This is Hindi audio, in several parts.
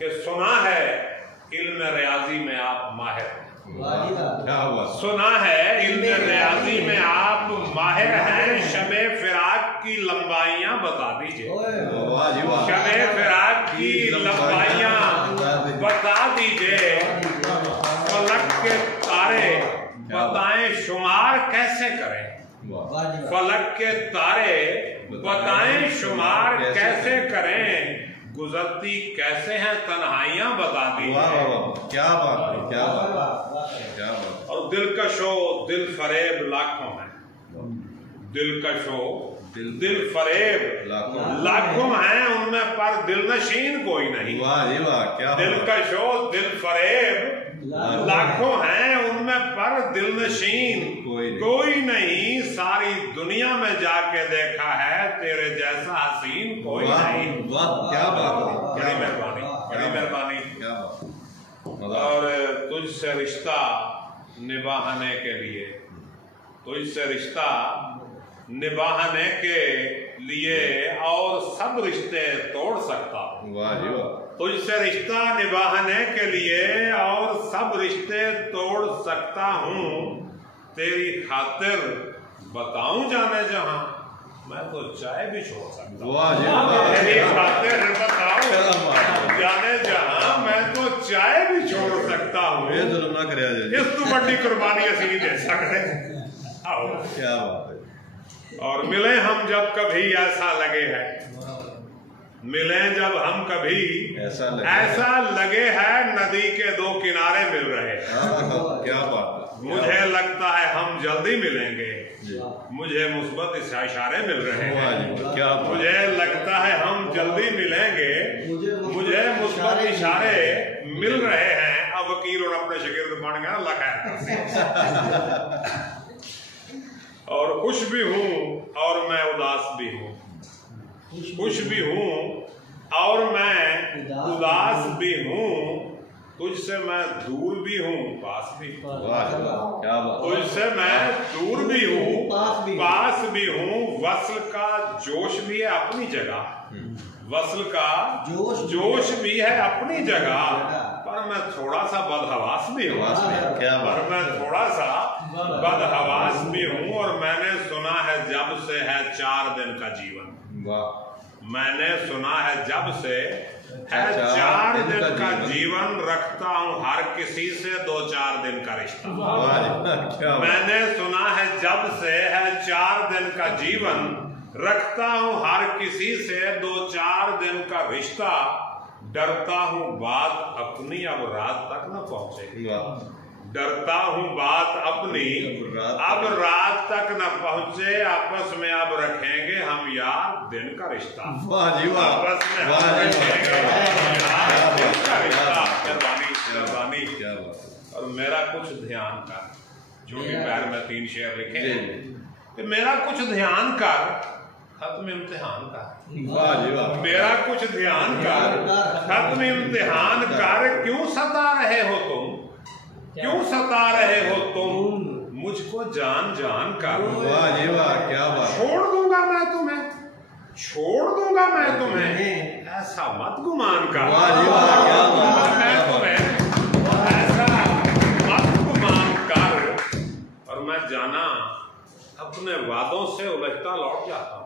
कि सुना है इल्म रियाजी में आप माहिर, सुना है इल्म रियाजी में आप माहिर हैं। शबे फिराक की लंबाइयां बता दीजिए, शबे फिराक की लंबाइयां बता दीजिए। फलक के तारे बताएं शुमार कैसे करें, फलक के तारे बताएं शुमार कैसे करें। गुजरती कैसे हैं तन्हाइयां बता दी। क्या बात है, क्या बात, क्या बात। और दिलकशो दिल फरेब लाखों हैं, दिलकशो दिल फरेब लाखों हैं, उनमें पर दिलनशीन कोई नहीं। वाह वाह, क्या दिलकशो दिल फरेब लाखों हैं, उनमें पर दिलनशीन कोई नहीं। सारी दुनिया में जाके देखा है तेरे जैसा हसीन कोई नहीं। क्या बात, बड़ी मेहरबानी, बड़ी मेहरबानी। और तुझसे रिश्ता निभाने के लिए, तुझसे रिश्ता निभाने के लिए और सब रिश्ते तोड़ सकता हूँ। वाह जी वाह। तुझसे रिश्ता निभाने के लिए और सब रिश्ते तोड़ सकता हूँ। तेरी खातिर बताऊं जाने जहां, मैं तो चाय भी छोड़ सकता हूँ। वाह जी वाह। तेरी खातिर बताऊं जाने जहां, मैं तो चाय भी छोड़ सकता हूँ। ये जुल्म ना करे, इस तो बड़ी कुर्बानी असी नहीं दे सकते। क्या बात है। और मिले हम जब कभी ऐसा लगे है, मिले जब हम कभी ऐसा लगे है नदी के दो किनारे मिल रहे हैं। क्या बात। मुझे लगता है हम जल्दी मिलेंगे, मुझे मुस्बत इशारे मिल रहे हैं। क्या मुझे लगता है हम जल्दी मिलेंगे, मुझे मुस्बत इशारे मिल रहे हैं। अब वकील और अपने शागिर्द बन गया, अल्लाह खैर। और खुश भी हूँ और मैं उदास भी हूँ, खुश भी हूँ और मैं उदास भी हूँ। तुझसे मैं दूर भी हूँ पास भी, तुझसे मैं दूर भी हूँ पास भी हूँ। वस्ल का जोश भी है अपनी जगह, वस्ल का जोश भी है अपनी जगह। पर मैं थोड़ा सा बदहवास भी हूँ, पर मैं थोड़ा सा बदहवास भी हूँ। और मैंने सुना है जब से है 4 दिन का जीवन, मैंने सुना है जब से है 4 दिन का जीवन। रखता हूँ हर किसी से 2-4 दिन का रिश्ता। मैंने सुना है जब से है 4 दिन का जीवन। रखता हूँ हर किसी से 2-4 दिन का रिश्ता। डरता हूँ बात अपनी अब रात तक न पहुंचे, डरता हूँ बात अपनी अब रात तक न पहुंचे। आपस में अब रखेंगे हम यार दिन का रिश्ता, आपस में हम रखेंगे यार दिन का रिश्ता। मेहरबानी। और मेरा कुछ ध्यान कर, जो भी पैर में 3 शेर लिखे, कि मेरा कुछ ध्यान कर खत्म इम्तिहान का। मेरा कुछ ध्यान कर खत्म इम्तिहान कर। क्यों सता रहे हो तुम, क्यों सता रहे हो तुम मुझको जान जान कर। क्या बात। छोड़ दूंगा मैं तुम्हें, छोड़ दूंगा मैं तुम्हें, ऐसा मत गुमान कर। मैं तुम्हें ऐसा मत गुमान कर। और मैं जाना अपने वादों से उलझता लौट जाता हूँ,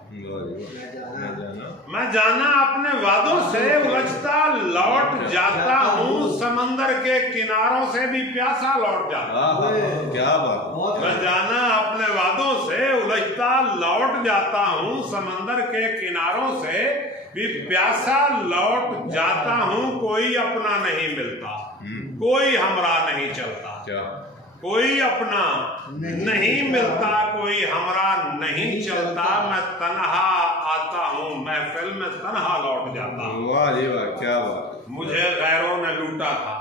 मैं जाना अपने वादों से उलझता लौट जाता हूँ। समंदर के किनारों से भी प्यासा लौट जाता हूँ। क्या बात। मैं जाना अपने वादों से उलझता लौट जाता हूँ। समंदर के किनारों से भी प्यासा लौट जाता हूँ। कोई अपना नहीं मिलता, कोई हमरा नहीं चलता, कोई अपना नहीं मिलता, कोई हमरा नहीं चलता। मैं तन्हा आता हूँ, महफिल में तन्हा लौट जाता हूँ। वाह जी वाह, क्या बात। मुझे गैरों ने लूटा था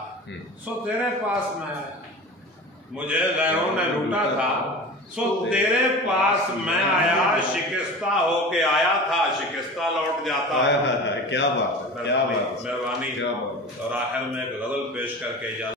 सो तेरे पास मैं, मुझे गैरों ने लूटा था सो तेरे पास मैं आया। शिकस्ता होके आया था, शिकस्ता लौट जाता। क्या बात है, क्या बात। मेहरबानी। क्या बात। और आखिर में एक गजल पेश करके